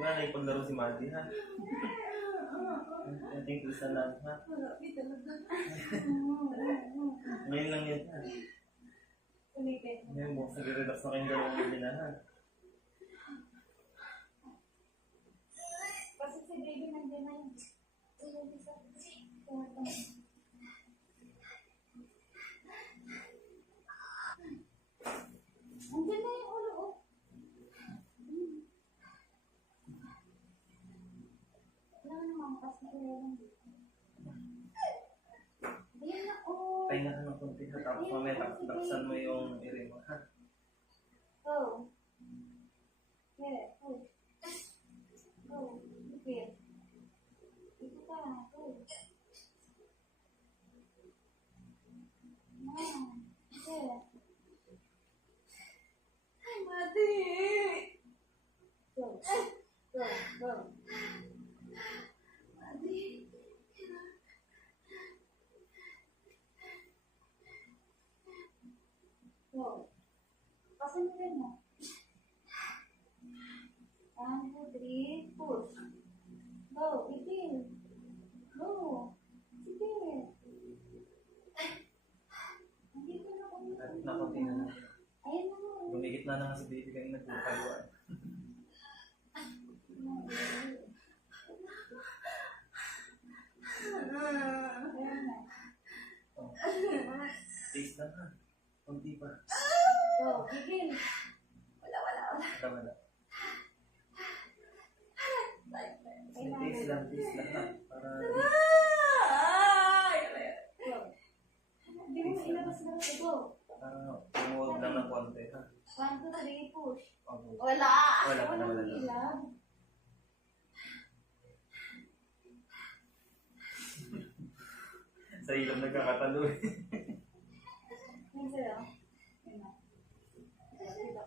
Wala na ipaglaro si Mandy, ha? Ating isa lang, ha? Ngayon lang yan, ha? Ngayon mo, nag-relax na kayong dalawang gabi na, ha? Kasi si baby nandiyan na yun. Nandiyan na yung ulo, oh. Wala na mampas na ulo lang dito. Ayan na, oh. Pahinga ka ng konti, ha? Tapos mamaya taksan mo yung ere mo, ha? Go. Yeah, push. Go. Okay. Ito ka, go. Yeah. Ay, mati! Go. Go. Go. Mati. Go. Pasan mo rin mo. 1, 2, 3, push. Go, begin. Go. Sige. Nandito na kami. Nakunti na na. Ayan na mo. Gumigit na nga si baby kanina nagpapagawa. Ayan na. Oh. Taste lang, ha? Kunti pa. Go, begin. Wala. Wala. Taste lang, ha? Para... Go. Hindi mo ilabas na ito. Go. Tumuwag lang ng konti, ha? 1, 2, 3, push. Okay. Wala. Wala. Ilab. Sa ilong nagkakatalo, eh. Yan sa'yo. Yan na. Dito ka.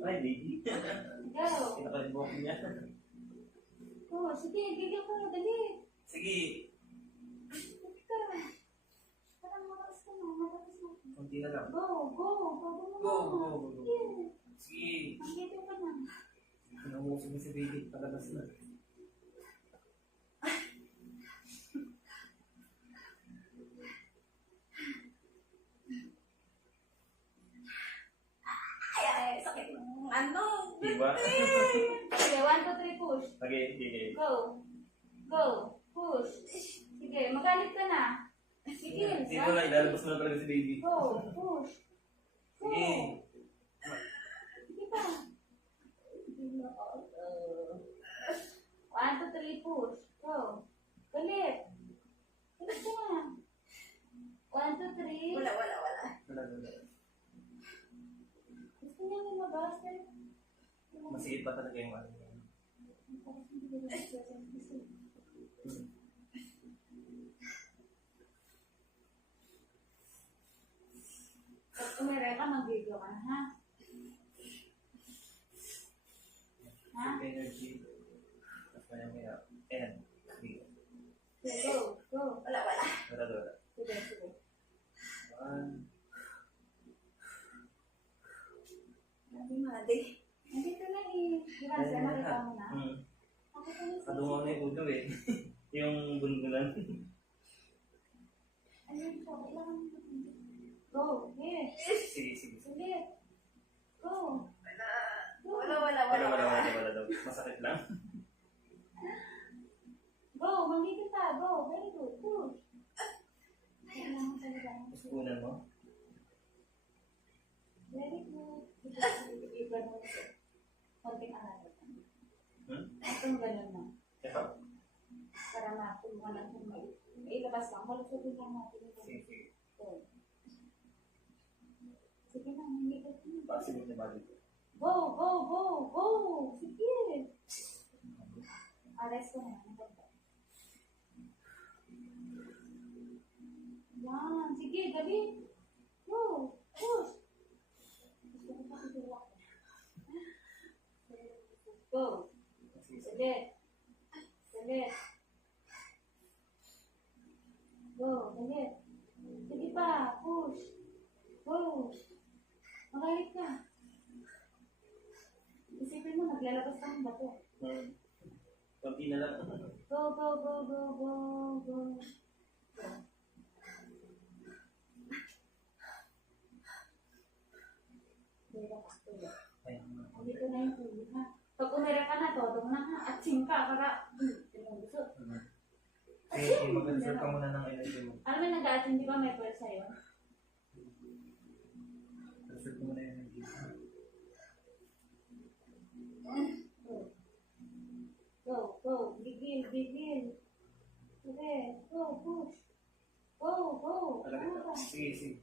Ay, baby. Go. Pinaka-invoke niya. Oh, sige, gigil ko na, dali. Sige. Dali ka. Parang malakas ka na, malakas na. Kunti na lang. Go. Go. Sige. Sige. Manggitin ka na. Nanguusog na si baby. Palagas na. Ay, sakit ng ano. Diba? Sige, 1, 2, 3, push. Okay. Go. Push. Sige, magalit ka na. Sige, Dito na, ilalabas mo na talaga si baby. Go, push. Go. Sige. Sige pa. 1, 2, 3, push. Go. Galit. Galit ka na. 1, 2, 3. Wala. Gusto niya may mabas. Masigit pa talaga yung ano. Pag umere ka, mag-video ka na, ha? Ha? Energy. Tapos maya. And. Sige. Go. Wala. Wala. Sige. 1. Madi. Nandito na eh. Grabe, nakita mo na. Nakita mo siya. Kadungaw na yung ulo, eh. Yung bunbulan. Ayun po, kailangan mo. Go. Here. Sige. Sige. Go. Wala daw. Masakit lang. Go. Manggigil ka. Go. Very good. Push. Kailangan talaga. Puspunan mo. Very good. Iba mo ito. Konting aral. Itong ganun na. Ito? Para matulungan lang kung may ilabas lang. Malusugin lang natin ito. Sige. Sige na, hindi ka. Pasin mo si Bali. Go! Sige! Arrest ko na yan. Yan. Sige, gabi. Go! Push! Gusto ko pa itulak. Go! Sige. Go! Sige pa. Push! Go! Magalit ka. Isipin mo, naglalabas ka ng bato. Pati na lang. Go, go, go, go, go, go. Go. Dito ka, tulo. Ayun. Dito na yung tulo ha. Pag umira ka na, todo na ha. At singka para, hindi mo gusto. Okay, mag-reserve ka muna ng energy mo. Alam mo, nag-aatin, di ba may pwesa yun? Reserve mo muna yung energy. Go, go, gigil, gigil. Sige, go, push. Go, go. Ano ka? Sige, sige.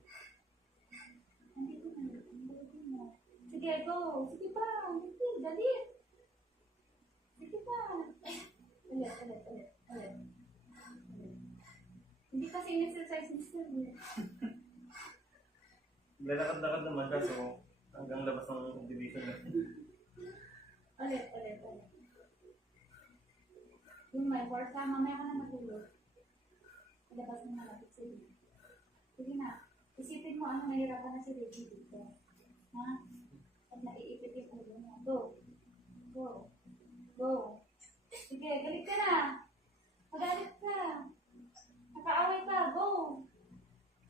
Andito na, andito na. Sige, go. Sige pa, gigil, dali. Sige pa. Ulit, ulit, ulit, ulit. Hindi kasi in-exercise ni Steve. Lalakad-lakad naman kaso hanggang labas ng division na. Ulit, ulit, ulit. Yung may forsa, mamaya ka na matulog. Ilabas mo na lapit sa'yo. Sige na. Isipin mo ano nahirapan na si Reggie dito. Ha? At naiipit yung ulo mo. Go. Go. Go. Sige, galit ka na. Magalit ka. Nakaaway ka. Go.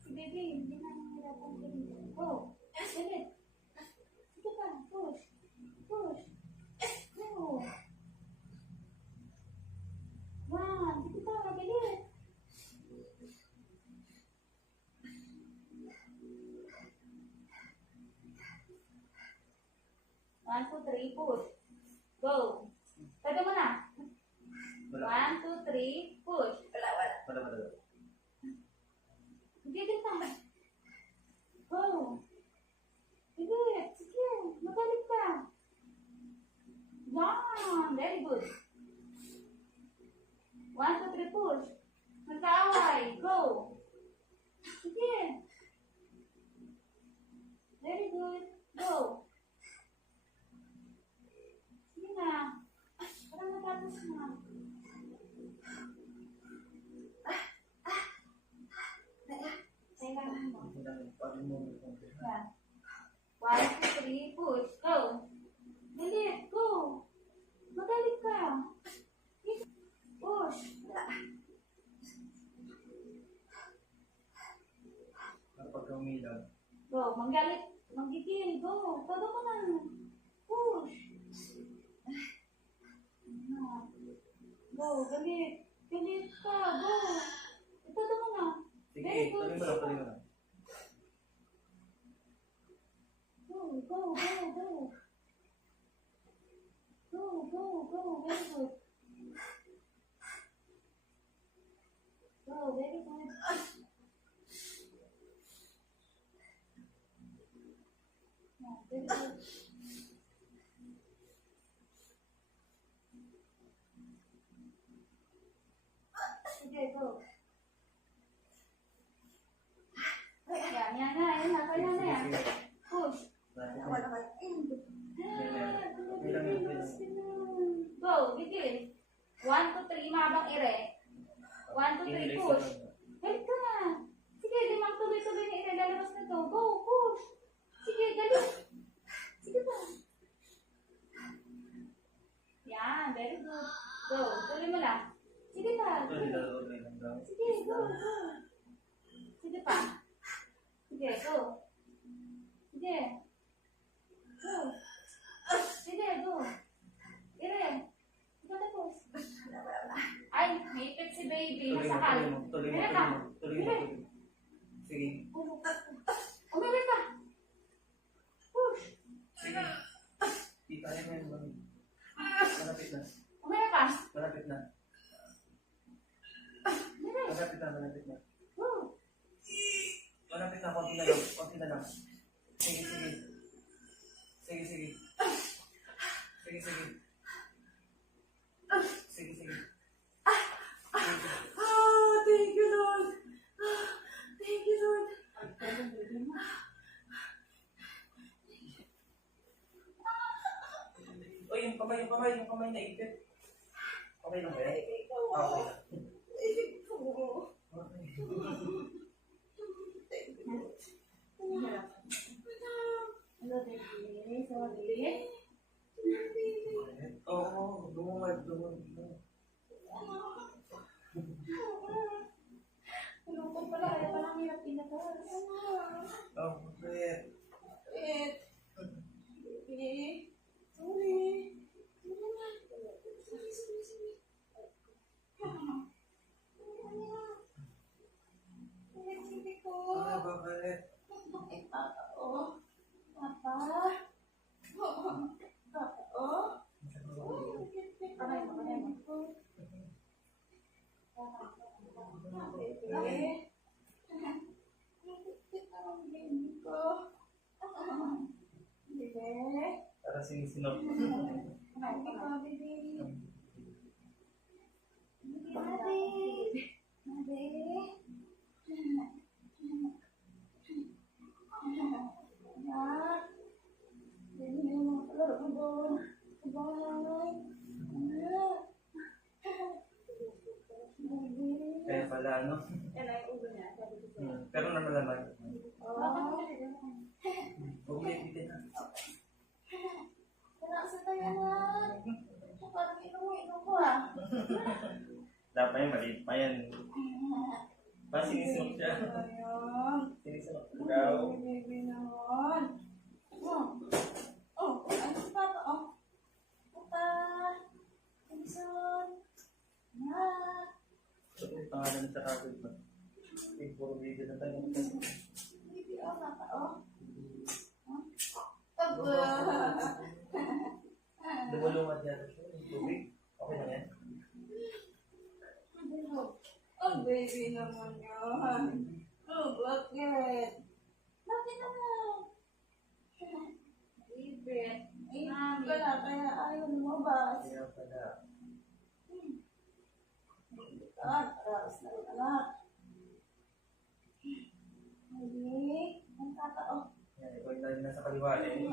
Si baby, hindi na nahirapan ka dito. Go. Galit. Sige pa. Push. Push. Go. Wow, sige pa. Magalit. One, two, three, push. Go. Taga mo na. Wala. 1, 2, 3, push. Wala. Wala. Gigil ka. Go. Gigil. Sige. Magalit ka. Yan. Very good. 1, 2, 3, push. Magkaaway. Go. Sige. Very good. Go. Sige na. Parang natapos na. Kailangan mo. Pagin mo. Yan. 1, 2, 3, push. Go. Galit. Go. Magalit ka. Push. Kapag umilaw. Go. Manggalit. Manggigil. Go. Todo mo na. Push. Go. Galit. Galit ka. Go. Todo mo na. Sige, tuloy mo lang. Go. Go. Very good. Go. Very good. Yeah, very good. Sige, go. Yan na. Push. Go, gigil. 1, 2, 3, mabang ire. 1, 2, 3, push. Galit ka na. Sige, limang tuloy-tuloy na ire. Lalabas na to. Go, push. Sige, galit. Sige pa. Yan, very good. Go, tuloy mo lang. Sige pa. Sige, go. Sige pa. Sige, go. Sige. Go. Sige, go. Ire. Ikaw tapos. Ay, may ipit si baby. Masakal. Tuloy Ire ka. mo. Sige. Umili ka. Push. Sige. Itayin mo yung mami. Malapit na. Umili ka. Malapit na. Ire. Malapit na. Go. Malapit na. Konti na lang. Sige. Sige. Oh, thank you, Lord. Thank you, Lord. O, yung kamay na ipit. Okay lang ba yan? Okay lang. Hello, baby. Sorry. Lupot pala, kaya parang hirap pinatas. Oh, bakit? Wait. Baby. Sorry. Sorry ko. Ah, bakit? Papa, oh. Papa. Papa, oh. Baby. Ang baby ko. Baby. Para sinisinok. Baby ko, baby. Kaya pala, ano? Pero namalaman. Huwag mo ipitin na. Dapat yung maliit pa yan. Pa, sinisinok siya. Sinisinok. Ikaw. Baby naman. Oh, ano si Papa? Oh. Papa. Pinsan. Na. Ito yung pangalan sa kapit mo. May puro video na tayo. Baby, oh, Papa, oh. Papa. Lumulungan niya siya. Tubig. Okay na yan. Oh, baby naman yun. Oh, bakit? Bakit naman? Baby. Eh, wala kaya ayaw lumabas. Kaya pala. Aras na rin anak. Baby, ang tatao. Yan, ikaw yung lagi nasa kaliwa eh.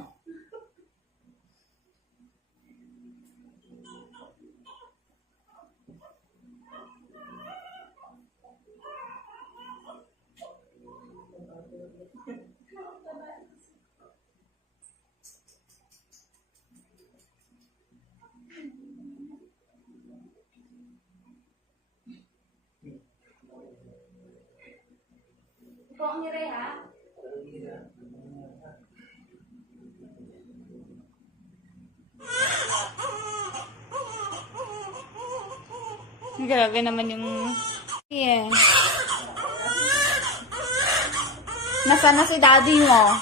Ikaw ang hiray, ha? Grabe naman yung... Yeah. Nasaan na si daddy mo?